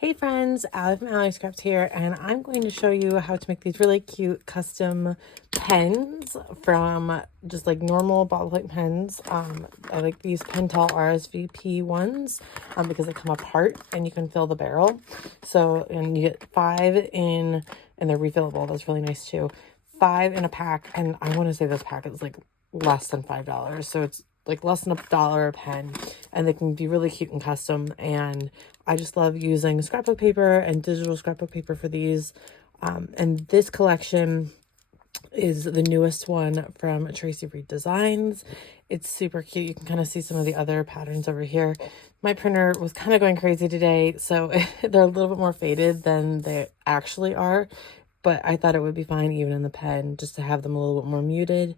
Hey friends, Allie from Allie Scraps here, and I'm going to show you how to make these really cute custom pens from just like normal ballpoint pens. I like these Pentel RSVP ones because they come apart and you can fill the barrel. So, and you get 5 in, and they're refillable. That's really nice too. 5 in a pack, and I want to say this pack is like less than $5. So it's like less than $1 a pen, and they can be really cute and custom. And I just love using scrapbook paper and digital scrapbook paper for these. And this collection is the newest one from Tracy Reed Designs. It's super cute. You can kind of see some of the other patterns over here. My printer was kind of going crazy today, so they're a little bit more faded than they actually are, but I thought it would be fine even in the pen just to have them a little bit more muted.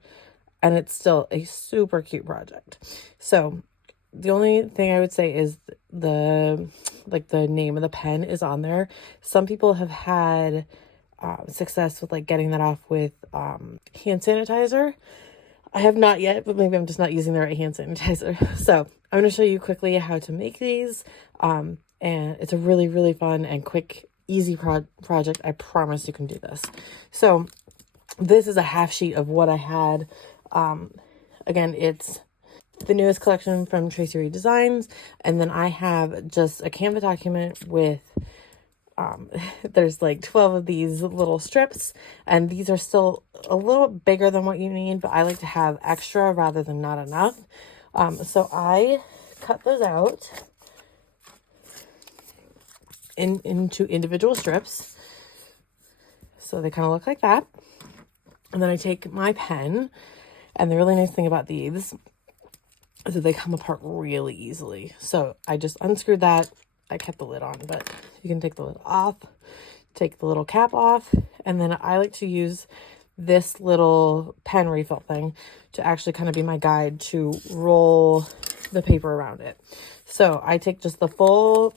And it's still a super cute project. So the only thing I would say is the name of the pen is on there. Some people have had success with like getting that off with hand sanitizer. I have not yet, but maybe I'm just not using the right hand sanitizer. So I'm going to show you quickly how to make these. And it's a really, really fun and quick, easy project. I promise you can do this. So this is a half sheet of what I had. Again, it's the newest collection from Tracy Reed Designs, and then I have just a Canva document with there's like 12 of these little strips, and these are still a little bigger than what you need, but I like to have extra rather than not enough. So I cut those out into individual strips, so they kind of look like that. And then I take my pen, and the really nice thing about these is that they come apart really easily. So I just unscrewed that. I kept the lid on, but you can take the lid off, take the little cap off, and then I like to use this little pen refill thing to actually kind of be my guide to roll the paper around it. So I take just the full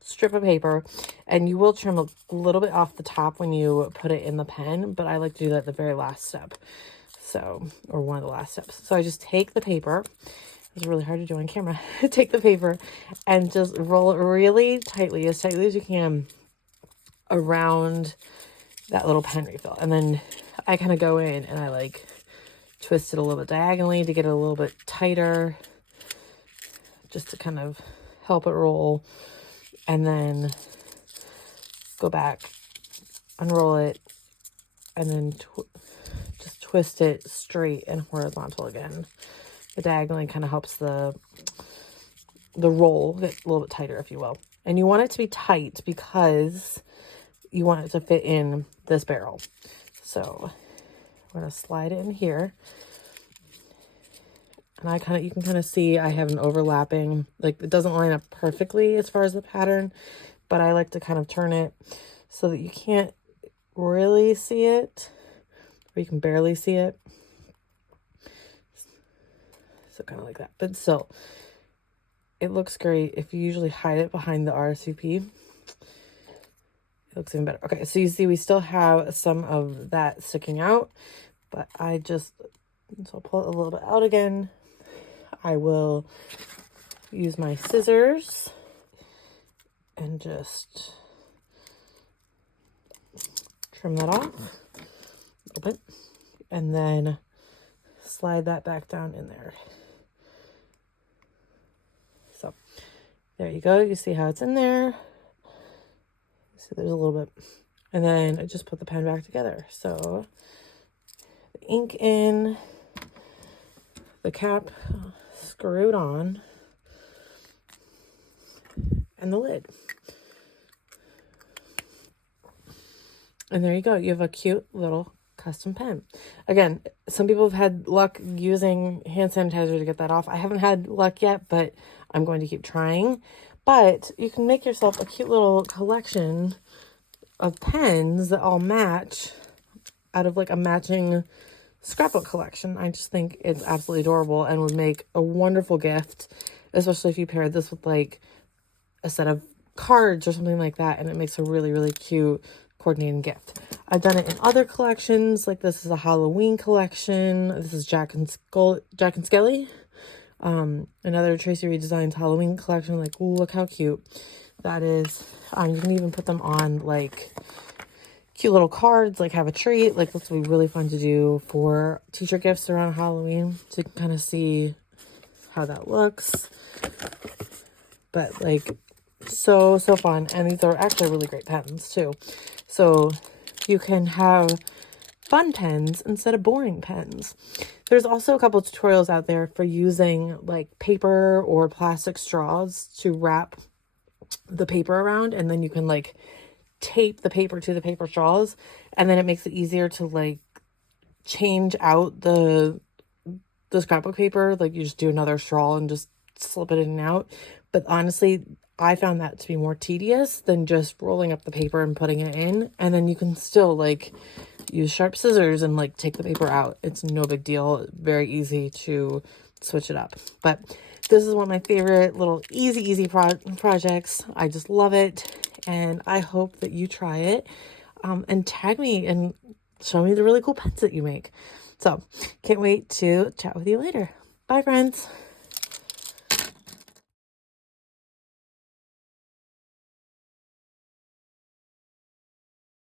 strip of paper, and you will trim a little bit off the top when you put it in the pen, but I like to do that at the very last step. So, or one of the last steps. So I just take the paper. It's really hard to do on camera. Take the paper and just roll it really tightly as you can around that little pen refill. And then I kind of go in and I like twist it a little bit diagonally to get it a little bit tighter, just to kind of help it roll. And then go back, unroll it, and then just twist it straight and horizontal again. The diagonally kind of helps the roll get a little bit tighter, if you will. And you want it to be tight because you want it to fit in this barrel. So we're going to slide it in here. And you can kind of see I have an overlapping, like it doesn't line up perfectly as far as the pattern, but I like to kind of turn it so that you can't really see it, or you can barely see it. So kind of like that, but still, it looks great. If you usually hide it behind the RSVP, it looks even better. Okay, so you see we still have some of that sticking out, but so I'll pull it a little bit out again. I will use my scissors and just trim that off a little bit, and then slide that back down in there. So there you go. You see how it's in there. See, there's a little bit. And then I just put the pen back together. So the ink in, the cap screwed on, and the lid. And there you go. You have a cute little custom pen. Again, some people have had luck using hand sanitizer to get that off. I haven't had luck yet, but I'm going to keep trying. But you can make yourself a cute little collection of pens that all match out of like a matching scrapbook collection. I just think it's absolutely adorable and would make a wonderful gift, especially if you paired this with like a set of cards or something like that, and it makes a really, really cute coordinating gift. I've done it in other collections, like this is a Halloween collection. This is Jack and Skelly. Another Tracy Reed Designs Halloween collection. Like, ooh, look how cute. that is, you can even put them on like cute little cards, like have a treat. Like this would be really fun to do for teacher gifts around Halloween. So you can kind of see how that looks. But like so fun. And these are actually really great pens too. So you can have fun pens instead of boring pens. There's also a couple tutorials out there for using like paper or plastic straws to wrap the paper around, and then you can like tape the paper to the paper straws, and then it makes it easier to like change out the scrapbook paper. Like you just do another straw and just slip it in and out. But honestly, I found that to be more tedious than just rolling up the paper and putting it in. And then you can still like use sharp scissors and like take the paper out. It's no big deal. Very easy to switch it up. But this is one of my favorite little easy projects. I just love it. And I hope that you try it. And tag me and show me the really cool pens that you make. So can't wait to chat with you later. Bye, friends.